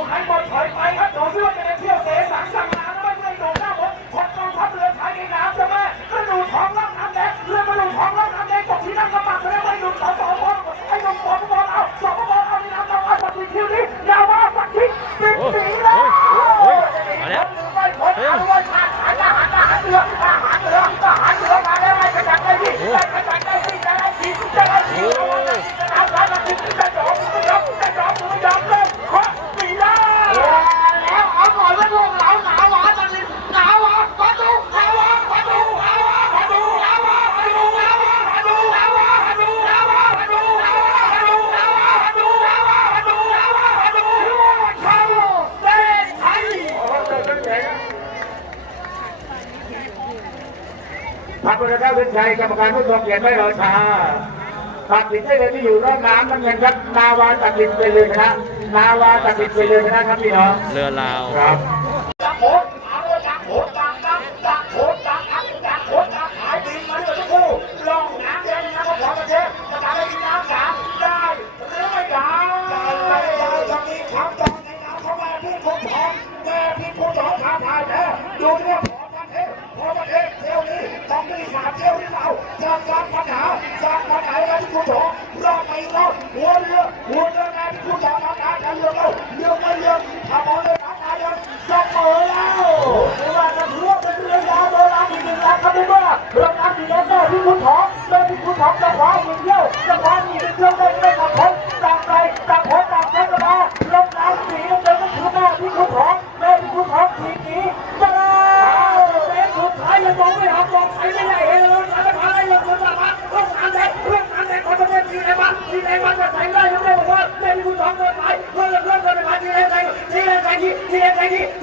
Ohio. พักพลเก้าเป็นชัยกรรมการผู้ทรงเกียรติไม่รอช้าตัดสินได้เลยที่อยู่รองน้ำน้ำเงินครับนาวาตัดสินไปเลยนะ นาวาตัดสินไปเลยนะครับพี่น้องเรือลาวครับจากโ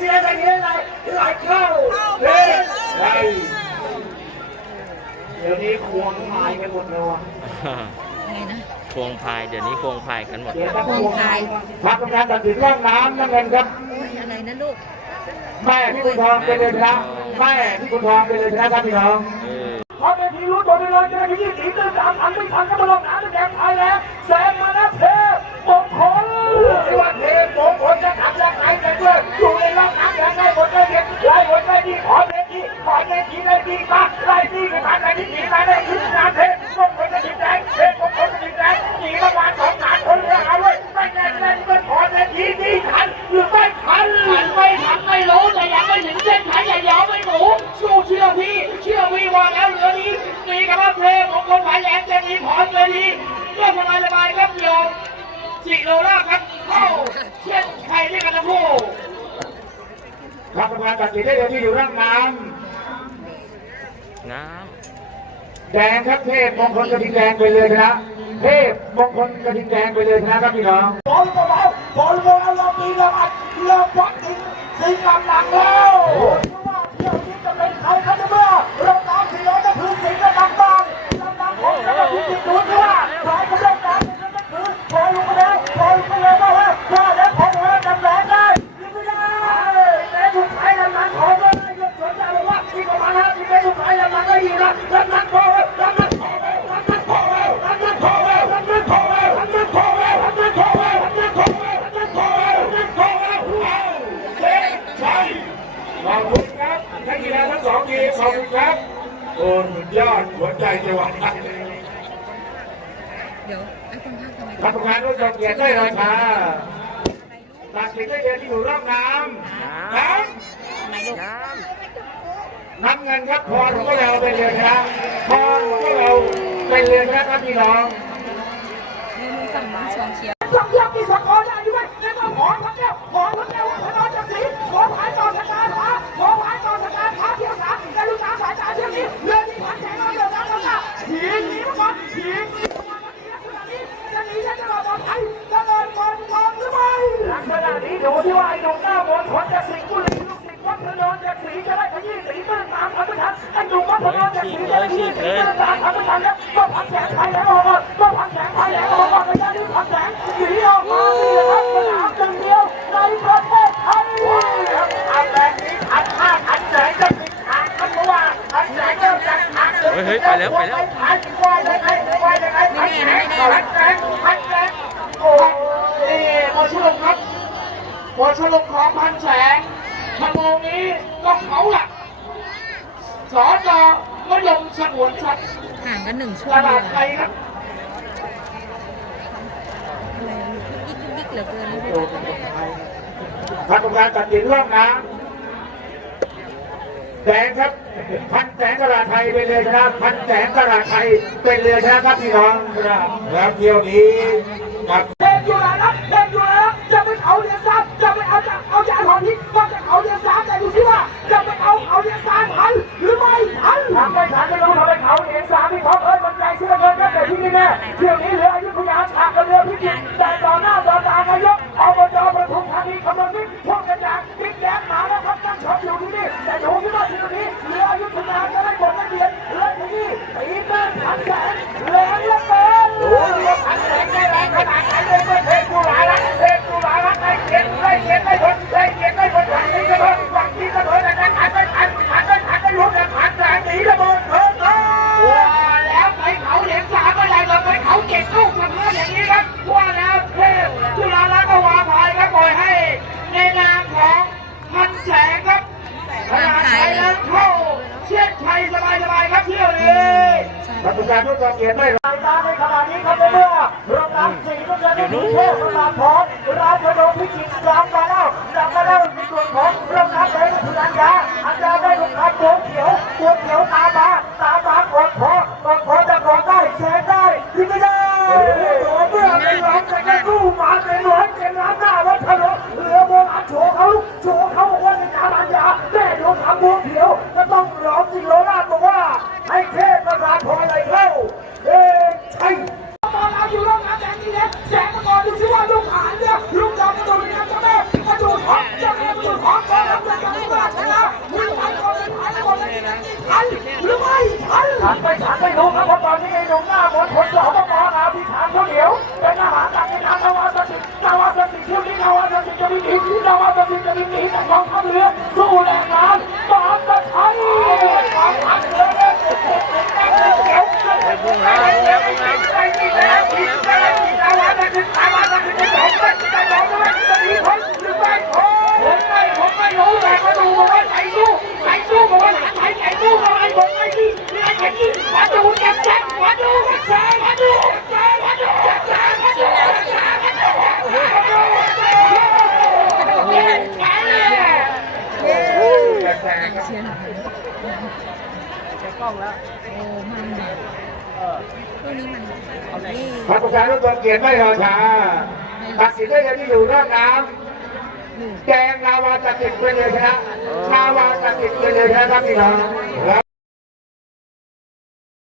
ส่ทีทีแดงใส่ทีไหลไหลเข้าเฮ้ยใช่เดี๋ยวนี้ควงหายกันหมดเลยว่ะไงนะควงพายเดี๋ยวนี้ควงพายกันหมดเดี๋ยวแล้วต้องควงหายพักกรรมการตัดสินร่องน้ำน้ำเงินครับโอ้ยอะไรนะลูกแม่ที่คุณทองเป็นเลยชนะแม่ที่คุณทองเป็นเลยชนะครับพี่น้องเออพอเป็นทีรู้ตัวไปเลยจะได้ที่ยี่สิบตื่นตามทันไม่ทันก็มาลงน้ำแดงไทยแล้วแซงมาแล้วเทพ อยู่ในร่องน้ำเหลือในบทเรียนหลายมดเลยดีขอเรียนที่ขอเรียนที่เลยดีปมา พักกรรมการตัดสินได้เลยที่อยู่ร่องน้น้ำแดงครับเทพมงคลกระทิงแดงไปเลยนะเทพมงคลกระทิงแดงไปเลยนะครับพี่น้องบอลเบาๆบอลเบาๆเราตีละมัดเริ่มวัดสิงสิงลำหนักแล้ว นักกีฬาทั้งสองทีมขอบคุณครับโอ้สุดยอดหัวใจจะวายเดี๋ยวไอ้คนภาคทำไมพักกรรมการผู้ทรงเกียรติได้ราคาตัดสินได้เลยที่อยู่ร่องน้ำน้ทำไมลูกำน้ำน้ำเงินครับพรของพวกเราเป็นเรือชนะพรของพวกเราเป็นเรือชนะครับพี่น้องมือมือฝั่งมือชองเชีย พักประชาไอ้กลุ่มวัฒนธรรมจากสีเจ้าหน้าที่สีเจ้าหน้าที่พักประชาครับก็พักแสงไฟแหลงออกก่อนก็พักแสงไฟแหลงออกก่อนประชาธิปไตยพักแสงหนีออกมานี่นะครับสนามหนึ่งเดียวในประทศไทยครับอันแสงนี้อันข้าอันแสงจะผิดทางครับเพราะว่าอันแสงเริ่มจากทางเฮ้ยเฮ้ยไปแล้วไปแล้วไปไปไปไปไปไปพักแสงพักแสงโอ้นี่พอชุลมครับพอชุลมของพันแสงชั่วโมงนี้ต้องเขาล่ะ สอจอวลงสงวนชัดห่างกันหนึ่งชั่วตโมลาดไทยครับยิกยิกนเลยงการตัดสินร่องน้ำแสงครับ พันแสงตลาดไทยเป็นเรือชนะพันแสงตลาดไทยเป็นเรือชนะครับพี่น้องแรับเที่ยวนี้ครับ ท่านประชาชนจะเกียรติไม่รายการในขณะนี้ครับเมื่อรวมน้ำสีลูกเรือที่มีเทพประหลาดพรร้านพนมพิจิตรร้านมาแล้วร้านมาแล้วมีส่วนของรวมน้ำไหลสุนัรยา ฉันไม่ฉันไม่รู้ครับเพราะตอนนี้ไอ้หนุ่มหน้าหมดคนหล่อ วกนี้มันประชาชนเกลียรไม่รอช้าตัดสินด้วยังที่อยู่นอกน้ำแดงนาวาตัดสินไปเลยชนะนาวาตัดสินไปเลยชนะครับพี่น้อง